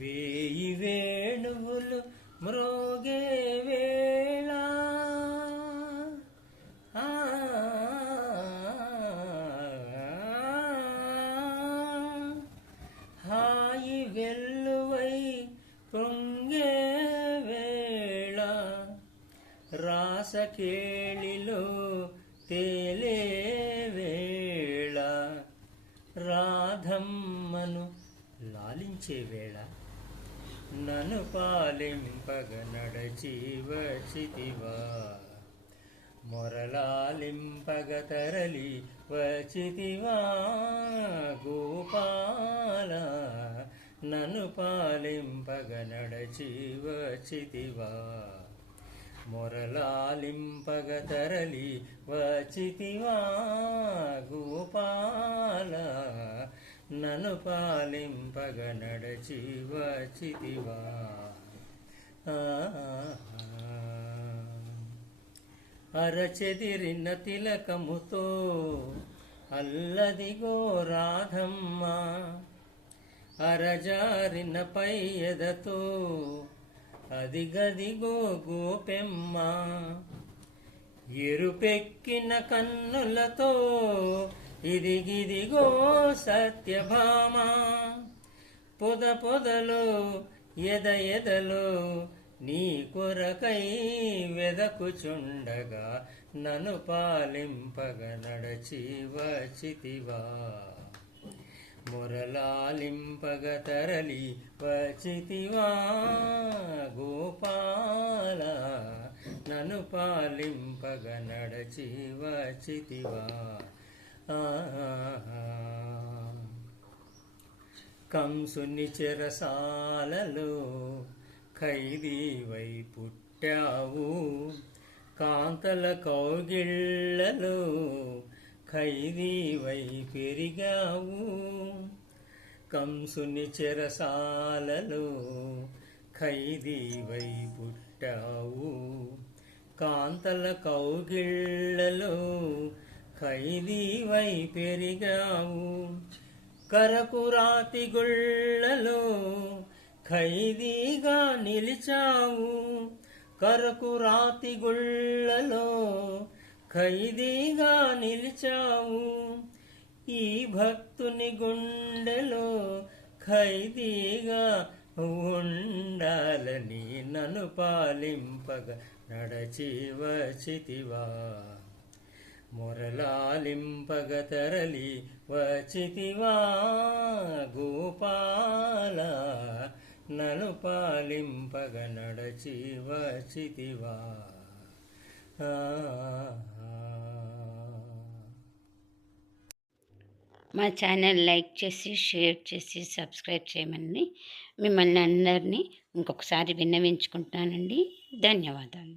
వేయి వేణువులు మ్రోగే వేళ హాయి వెల్లువై పొంగే వేళ రాసకేళిలో తేలే వేళ రాధమ్మను లాలించే వేళ నన్ను పాలింపగ నడచి వచ్చితివా మొరలాలింపగ తరలి వచ్చితివా గోపాల నన్ను పాలింపగ నడచి వచ్చితివా మొరలాలింపగ తరలి వచ్చితివా గోపాల నన్ను పాలింపగ నడచి వచ్చితివా అరచెదిరిన తిలకముతో అల్లదిగో రాధమ్మ అరజారిన పయ్యదతో అదిగదిగో గోపెమ్మ ఎరుపెక్కిన కన్నులతో ఇదిగిదిగో సత్యభామ పొద పొదలో ఎదలో నీ కొరకై వెదకుచుండగా నన్ను పాలింపగ నడచి వచ్చితివా మొరలాలింపగ తరలి వచ్చితివా గోపాల నన్ను పాలింపగ నడచి వచ్చితివా కంసుని చెరసాలలో ఖైదీవై పుట్టావు కాంతల కౌగిళ్లలో ఖైదీవై పెరిగావు కంసుని చెరసాలలో ఖైదీవై పుట్టావు కాంతల కౌగిళ్లలో ఖైదీవై పెరిగావు కరకురాతి గుళ్ళలో ఖైదీగా నిలిచావు కరకురాతి గుళ్ళలో ఖైదీగా నిలిచావు ఈ భక్తుని గుండెలో ఖైదీగా ఉండాలని నన్ను పాలింపగ నడచి వచ్చితివా మొరలాలింపగ తరలి వచ్చితివా గోపాల నన్ను పాలింపగ నడచి వచ్చితివా మా ఛానల్ లైక్ చేసి షేర్ చేసి సబ్స్క్రైబ్ చేయమని మిమ్మల్ని అందరినీ ఇంకొకసారి విన్నవించుకుంటున్నానండి. ధన్యవాదాలు.